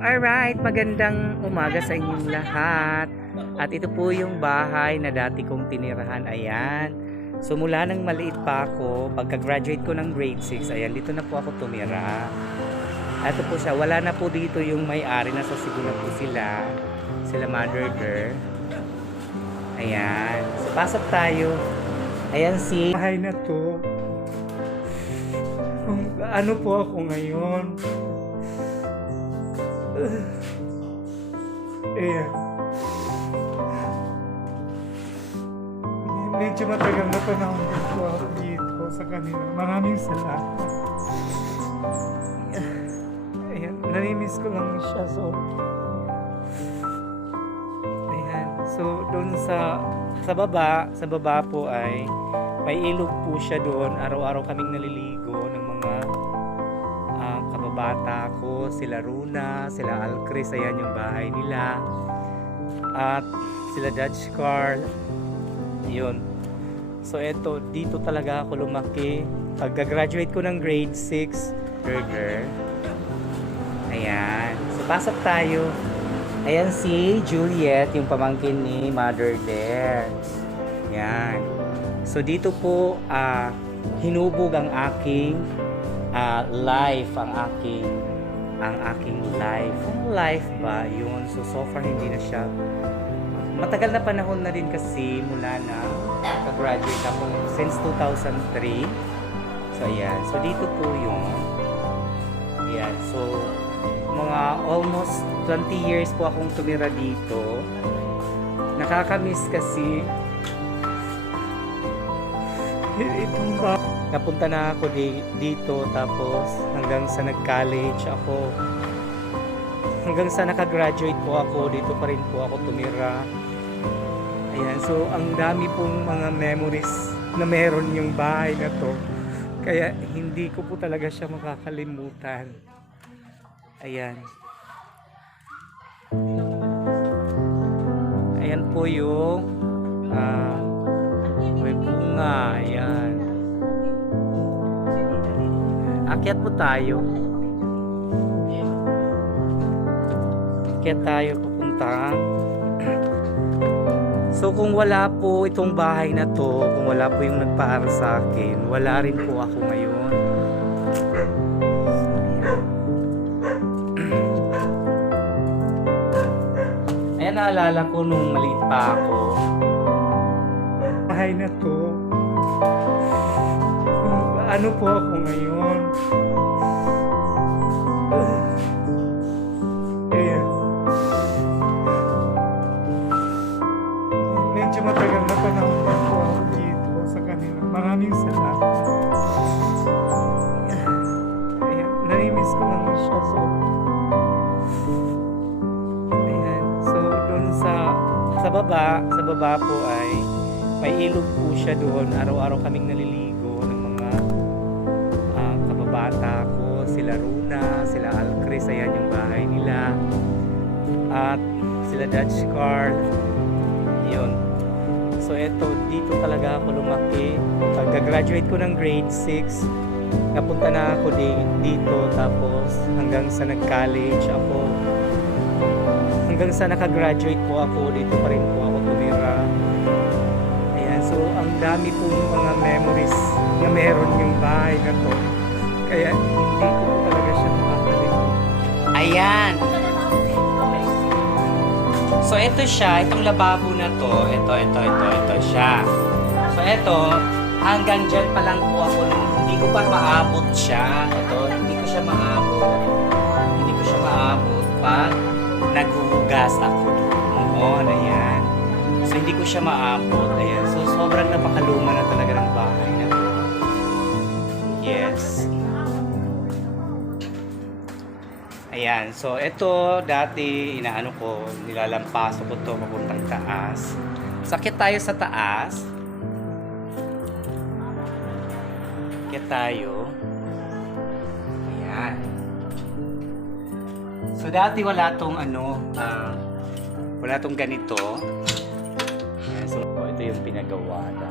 Alright, magandang umaga sa inyong lahat. At ito po yung bahay na dati kong tinirahan. Ayan. So mula nang maliit pa ako, pagka-graduate ko ng grade 6, ayan, dito na po ako tumira. Ito po siya, wala na po dito yung may-ari, nasa Cebu na po sila. Sila Mother Girl. Ayan. So pasok tayo. Ayan si bahay na to. Ano po ako ngayon? Ayan. Medyo matagal na panahon ko ako dito sa kanila. Maraming salamat. Ayan, namimiss ko lang siya. So, ayan. So, doon sa baba po ay may ilog po siya doon. Araw-araw kaming naliligo ng mga kababata ko, sila Runa, sila Alcris, ayan yung bahay nila. At sila Dutch Carl. Yun. So eto, dito talaga ako lumaki. Pagka-graduate ko ng grade 6, burger. Ayan. So pasok tayo. Ayan si Juliet, yung pamangkin ni Mother Dare. Ayan. So dito po hinubog ang aking life, ang aking life. Ang life ba yun? So far hindi na siya. Matagal na panahon na rin kasi mula na ka-graduate ako since 2003. So ayan. So dito po yun. Ayan. So mga almost 20 years po akong tumira dito. Nakakamiss kasi itong ba napunta na ako dito, tapos hanggang sa nag-college ako, hanggang sa nakagraduate po ako, dito pa rin po ako tumira. Ayan, so ang dami pong mga memories na meron yung bahay na to, kaya hindi ko po talaga siya makakalimutan. Ayan. Ayan po yung may bunga. Ayan. Akyat po tayo. Akyat tayo papunta. So kung wala po itong bahay na to, kung wala po yung nagpaaral sa akin, wala rin po ako ngayon. Ayan, naalala ko nung maliit pa ako. Bahay na to. Ano po ako ngayon? Ayan. Medyo matagal na panahon po ako dito sa kanila. Maraming salamat. Ayan. Namimiss ko lang siya. So, ayan. So, doon sa baba po ay may ilog po siya doon. Araw-araw kaming naliligo ng mga kababata ko, sila Runa, sila Alcris, ayan yung bahay nila. At sila Dutch Carl. Yun. So eto, dito talaga ako lumaki. Pagka-graduate ko ng grade 6, napunta na ako dito, tapos hanggang sa nag-college ako, hanggang sa nakagraduate po ako, dito pa rin po ako tumira. So, ang dami pong mga memories na meron yung bahay na to. Kaya, hindi ko po talaga siya makakalimutan. Ayan! So, ito siya. Itong lababo na to. Ito siya. So, ito, hanggang dyan pa lang po ako. Hindi ko pa maabot siya. Ito, hindi ko siya maabot. Hindi ko siya maabot pag naghuhugas ako doon. Ayan. So, hindi ko siya maabot. Ayan. So, sobrang napakaluma na talaga ng bahay na to. Yes. Ayan. So, ito, dati, inaano ko, nilalampaso ko to papuntang taas. Sakit tayo sa taas. Sakit tayo. Ayan. So, dati wala tong wala tong ganito. So, ito yung pinagawa na.